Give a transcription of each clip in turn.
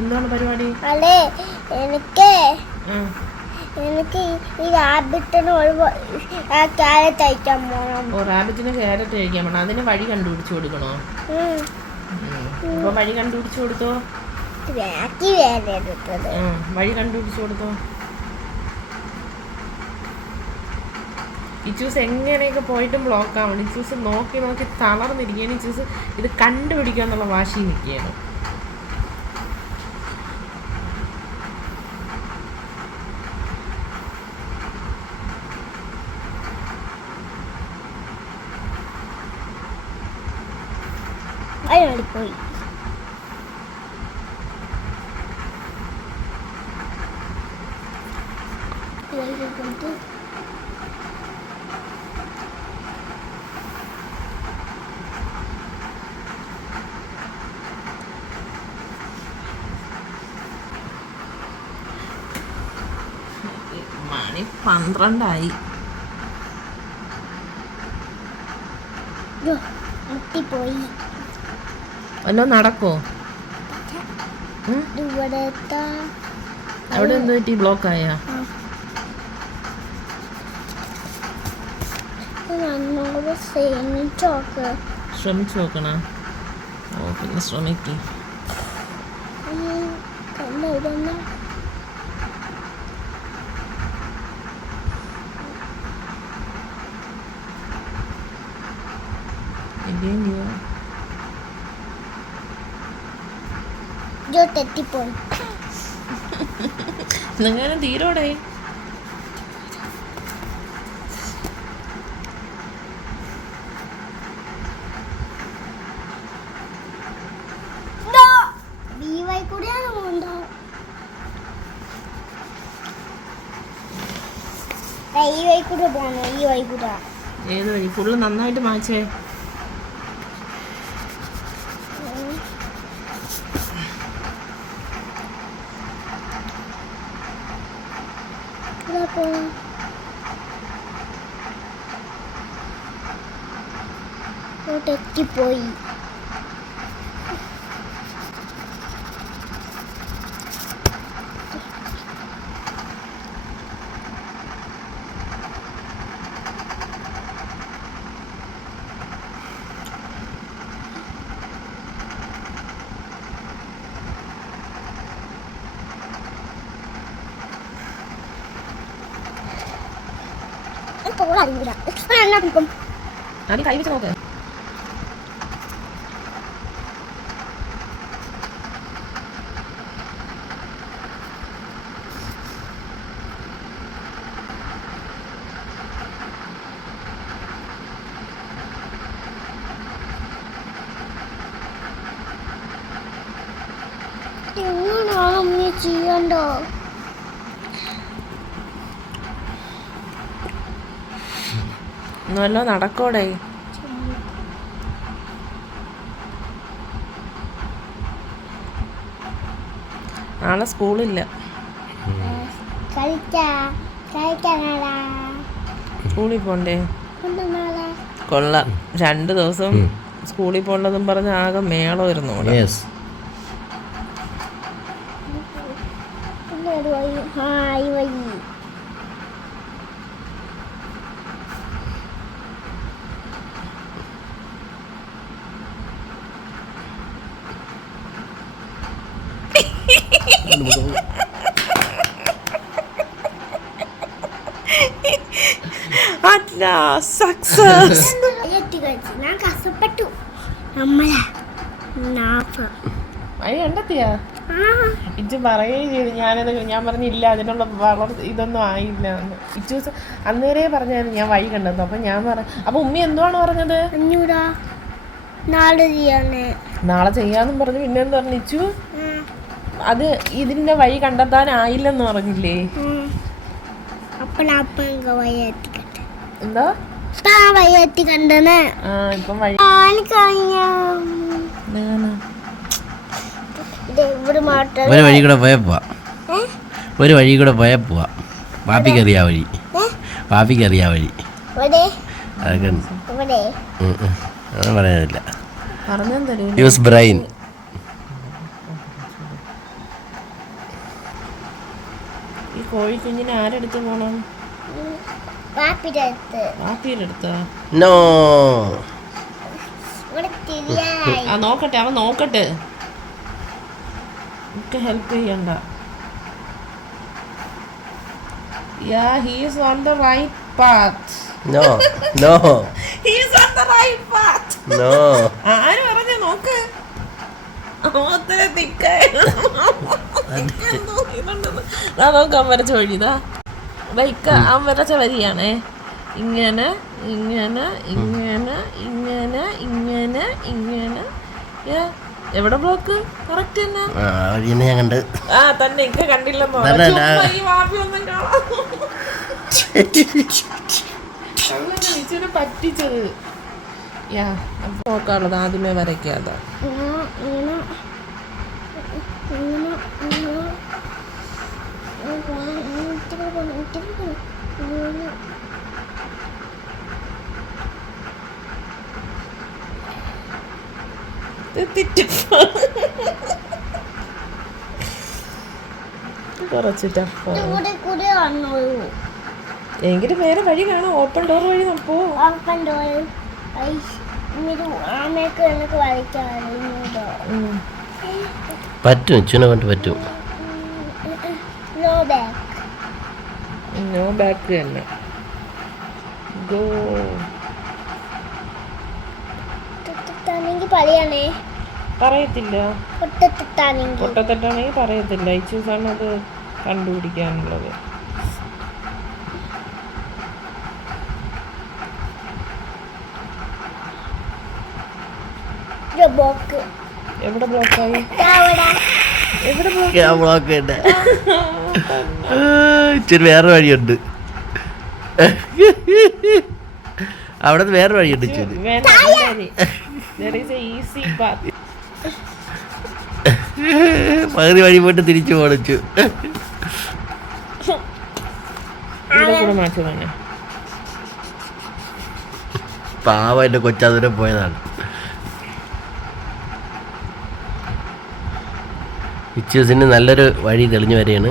എന്താണ് പരിപാടി? അല്ലേ എനിക്ക് എനിക്ക് ഈ റാബിറ്റിന് ഒരു ക്യാരറ്റ് അയക്കാൻ പോകണം ഓ റാബിറ്റിന് ക്യാരറ്റ് കഴിക്കാൻ വേണം അതിന് വഴി കണ്ടുപിടിച്ചു കൊടുക്കണോ. അപ്പൊ വഴി കണ്ടുപിടിച്ചു കൊടുത്തോ? വഴി കണ്ടുപിടിച്ചു കൊടുത്തോ? ഇച്ചൂസ് എങ്ങനെയൊക്കെ പോയിട്ടും ബ്ലോക്ക് ആവണം? ഇച്ചൂസ് നോക്കി നോക്കി തളർന്നിരിക്കുകയാണ്. ഇച്ചൂസ് ഇത് കണ്ടുപിടിക്കുക എന്നുള്ള വാശി നിൽക്കുകയാണ്. അതിനോട് പോയി മണി പന്ത്രണ്ടായി. മുട്ടിപ്പോയി വല്ലോ നടക്കോ? അവിടെ എന്ത് പറ്റി? ബ്ലോക്ക് ആയാ? ശ്രമിച്ചു നോക്കണ? ഓ പിന്നെ ശ്രമിക്കും. ഇനിയും ജോ തെറ്റിപ്പോയി നിങ്ങനെ തീരോടെ? ഈ വഴി കൂടെ പോകണം ഈ വഴി കൂടെ. ഏത് വഴി? ഫുള്ള് നന്നായിട്ട് മാച്ചേ ഇവിടെ പോകണം ഓ, തെറ്റിപ്പോയി പോകാൻ കൂടെ എന്നാ പിടിക്കും ആദ്യം കൈ വെച്ച് നോക്ക് എങ്ങനെയാണ് അമ്മ ചെയ്യണ്ടോ ഒന്നുമല്ലോ നടക്കോടെ? നാളെ സ്കൂളില്ല. സ്കൂളിൽ പോണ്ടേ? കൊള്ളാം. രണ്ട് ദിവസം സ്കൂളിൽ പോകേണ്ടതും പറഞ്ഞ് ആകെ മേളമായിരുന്നു ഒരു വഴി ഈ വഴി അല്ല സക്സസ് ഞാൻ കഷ്ടപ്പെട്ടു. നമ്മളെ വഴി കണ്ടെത്തിയാ ഇച്ചു പറയുകയും ചെയ്തു. ഞാനത് ഞാൻ പറഞ്ഞില്ല അതിനുള്ള വളർ ഇതൊന്നും ആയില്ല എന്ന്. ഇച്ചു അന്നേരേ പറഞ്ഞായിരുന്നു ഞാൻ വഴി കണ്ടെന്നു. അപ്പം ഞാൻ പറ അപ്പം ഉമ്മി എന്തുവാണ് പറഞ്ഞത്? ചെയ്യാന് നാളെ ചെയ്യാന്നും. പറഞ്ഞു. പിന്നെ എന്ത് പറഞ്ഞു ഇച്ചു അത് ഇതിന്റെ വഴി കണ്ടെത്താനായില്ലെന്ന് പറഞ്ഞില്ലേ? എന്താ? വഴി വഴി എത്തിക്കണ്ടെന്ന് ആ ഇപ്പം വഴി ഒരു വഴി കൂടെ പോയാൽ പോവാ. ഒരു വഴി കൂടെ പോയാൽ പോവാ. പാപ്പിക്ക് അറിയാ വഴി. പാപ്പിക്ക് അറിയാ വഴി. അതൊക്കെ പറയാനില്ല. യൂസ് ബ്രെയിൻ ഈ നോക്കട്ടെ അവൻ നോക്കട്ടെ. എനിക്ക് ഹെൽപ്പ് ചെയ്യണ്ട. Yeah he's on the right path no no he's on the right path no ആര് പറഞ്ഞു നോക്ക്. ഒത്തിരി തിക്കായ നോക്കാൻ വരച്ച വഴിതാ വൈക്ക അവൻ വരച്ച വരിയാണേ ഇങ്ങനെ ഇങ്ങനെ ഇങ്ങനെ ഇങ്ങനെ ഇങ്ങനെ ഇങ്ങനെ എവിടെ ബ്ലോക്ക് കറക്റ്റ് തന്നെ ആ ഞാൻ കണ്ട് ആ തന്നെ ഇക്ക കണ്ടില്ലെന്നോ തന്നെ, ചുമ്മാ ഞാൻ- ഈ വാപ്പി ഒന്നും കാണാം നിച്ചുവിനെ പറ്റിച്ചത് യാ അപ്പൊ നോക്കാനുള്ളത് ആദ്യമേ വരയ്ക്കാതെ കുറച്ച് ടഫാണ് എങ്കിലും വേറെ വഴി കാണാം. ഓപ്പൺ ഡോർ വഴി പോ ഓപ്പൺ ഡോർ പറ്റും. ഇച്ചിനെ കൊണ്ട് പറ്റും. നോ ബാക്ക് തന്നെ. ഗോ പറയുകയാണേ പറയത്തില്ല. പൊട്ടത്തെട്ടാണെങ്കിൽ പറയത്തില്ല. ഈ ചൂസാണ് അത് കണ്ടുപിടിക്കാനുള്ളത്. എവിടെ ബ്ലോക്കായി? അവിടെ. എവിടെ ബ്ലോക്ക്? ബ്ലോക്ക് ഉണ്ട് ഇച്ചിരി വേറെ വഴിയുണ്ട്. അവിടെ വേറെ വഴിയുണ്ട് ഇച്ചിരി. വേണ്ട പകുതി വഴി പോയിട്ട് തിരിച്ചു പോണിച്ചു പാവ എന്റെ കൊച്ചാതുരം പോയതാണ്. ഇച്ചൂസിന് നല്ലൊരു വഴി തെളിഞ്ഞു വരെയാണ്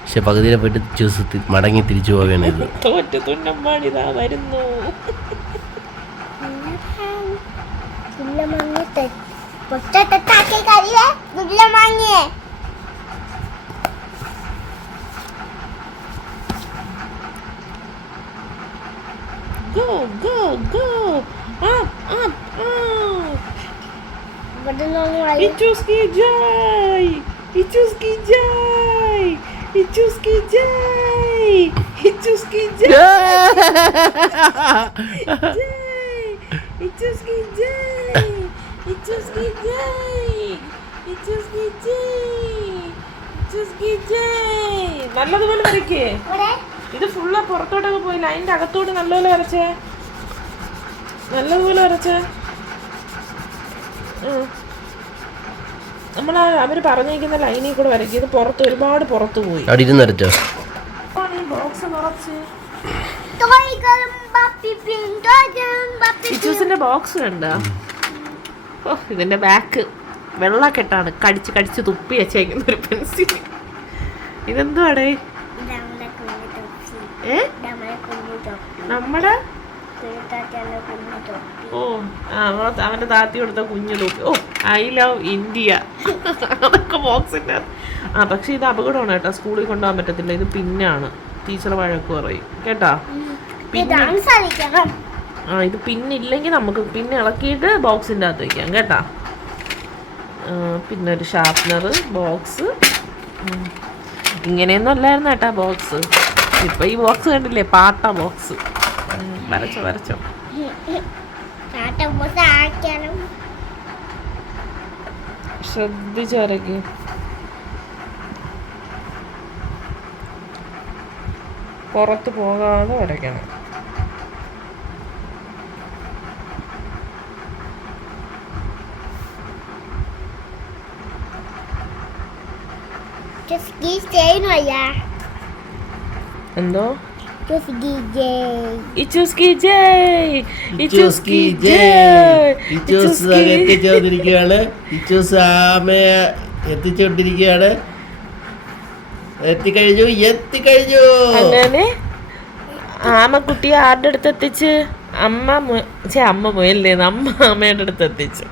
പക്ഷെ പകുതിയിലെ പോയിട്ട് ചൂസ് മടങ്ങി തിരിച്ചു പോവുകയാണ് ഇത്. തോറ്റ് വരുന്നു. പൊട്ട തട്ടാക്കി കരിവേ ഗുള്ള Go, go, go! Up, up, up! Iciuski jai! Iciuski jai! Iciuski jai! Iciuski jai! Jai! Iciuski jai! Итюзги ജയ് итюзги ജയ് итюзги ജയ് നല്ലതുപോലെ വരയ്ക്കേ. ഇത് ഫുള്ള് പുറത്തോട്ടൊക്കെ പോയി ലൈന്റെ അകത്തോട്ട് നല്ലപോലെ വരച്ചേ. നല്ലതുപോലെ വരച്ചേ. നമ്മൾ അവർ പറഞ്ഞിരിക്കുന്ന ലൈനിൽ കൂടെ വരയ്ക്കും. ഇത് പുറത്ത് ഒരുപാട് പുറത്ത് പോയി. അടിയിരുന്നരച്ചോ ബോക്സ് നിറച്ച്. ബോക്സ് കണ്ടോ? ഓ ഇതിന്റെ ബാക്ക് വെള്ളക്കെട്ടാണ്. കടിച്ച് കടിച്ച് തുപ്പി വെച്ചേക്കുന്ന ഒരു പെൻസിൽ ഇതെന്തുവാടേ? ഏ? നമ്മുടെ? ഓ ആ അവ- അവന്റെ താത്തി കൊടുത്ത കുഞ്ഞു തൂക്കി. ഓ ഐ ലവ് ഇന്ത്യ അതൊക്കെ ബോക്സിന്റെ ആ പക്ഷെ ഇത് അപകടമാണ് കേട്ടോ. സ്കൂളിൽ കൊണ്ടുപോകാൻ പറ്റത്തില്ല. ഇത് പിന്നാണ്. ടീച്ചർ വഴക്ക് പറയും. കേട്ടോ? പിന്നെ ആ ഇത് പിന്നില്ലെങ്കിൽ നമുക്ക് പിന്നെ ഇളക്കിയിട്ട് ബോക്സിന്റെ അകത്ത് വയ്ക്കാം കേട്ടോ. പിന്നെ ഒരു ഷാർപ്നർ ബോക്സ് ഇങ്ങനെയൊന്നും അല്ലായിരുന്നു കേട്ടോ ബോക്സ് ഇപ്പം ഈ ബോക്സ് കണ്ടില്ലേ? പാട്ട ബോക്സ് വരച്ചോ വരച്ചോ. നാട്ടമ്പൂസ ആക്കണം. ശ്രദ്ധിച്ച് വരയ്ക്ക്. പുറത്ത് പോകാതെ വരയ്ക്കണം. Just ചെയ്യുന്നു അയ്യാ എന്തോ Just DJ. ഇച്ചൂസ്കി ജയ് ഇച്ചൂസ്കി ജയ് ഇച്ചൂസ് എത്തിച്ചുകൊണ്ടിരിക്കുകയാണ് ഇച്ചൂസ് ആമയെ എത്തിച്ചുകൊണ്ടിരിക്കുകയാണ് എത്തിക്കഴിഞ്ഞു എത്തിക്കഴിഞ്ഞു. അങ്ങനെ ആമക്കുട്ടിയെ ആരുടെ അടുത്ത് എത്തിച്ച്? അമ്മ ഛെ, അമ്മ മുയല്ലേ അമ്മ ആമയുടെ അടുത്ത് എത്തിച്ചു.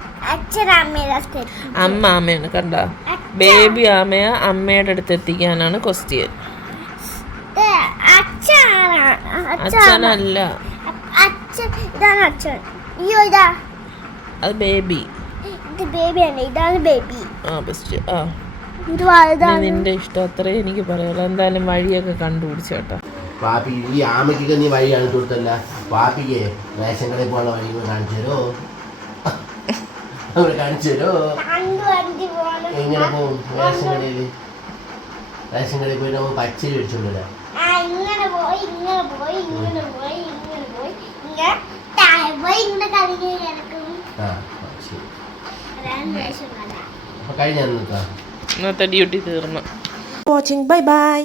അമ്മ ആമയാണ് കണ്ട? ബേബി ആമയ അമ്മയുടെ അടുത്ത് എത്തിക്കാനാണ് ക്വസ്റ്റ്യൻ അച്ഛനല്ല. അച്ഛൻ ഇതാണ് അച്ഛൻ. അയ്യോ ഇതാ. അത് ബേബി. ഇത് ബേബിയാണ് ഇതാണ് ബേബി. ആ ബെസ്റ്റ് ആ. ഇത് ഇനി വലുതാണ് നിന്റെ ഇഷ്ടം അത്രേ എനിക്ക് പറയാലോ എന്തായാലും വഴിയൊക്കെ കണ്ടുപിടിച്ചേട്ടാ പാപ്പി ഈ ആമയ്ക്കൊക്കെ നീ വഴി കാണിച്ചു കൊടുത്തല്ല. പാപ്പിക്ക് റേഷൻ കടയിൽ പോകാനുള്ള വഴി കാണിച്ചു തരോ അവിടെ കാണിച്ചു തരോ? വണ്ടി പോലെ എങ്ങനെ പോകും റേഷൻ കടയിൽ റേഷൻ കടയിൽ പോയി നമ്മൾ പച്ചരി മേടിച്ചോണ്ട് വരാം. ആ ഇങ്ങനെ പോയി ഇങ്ങനെ പോയി ഇങ്ങനെ പോയി ഇങ്ങനെ പോയി. ഇങ്ങനെ കഴിഞ്ഞ ഡ്യൂട്ടി തീർന്നു. Watching bye bye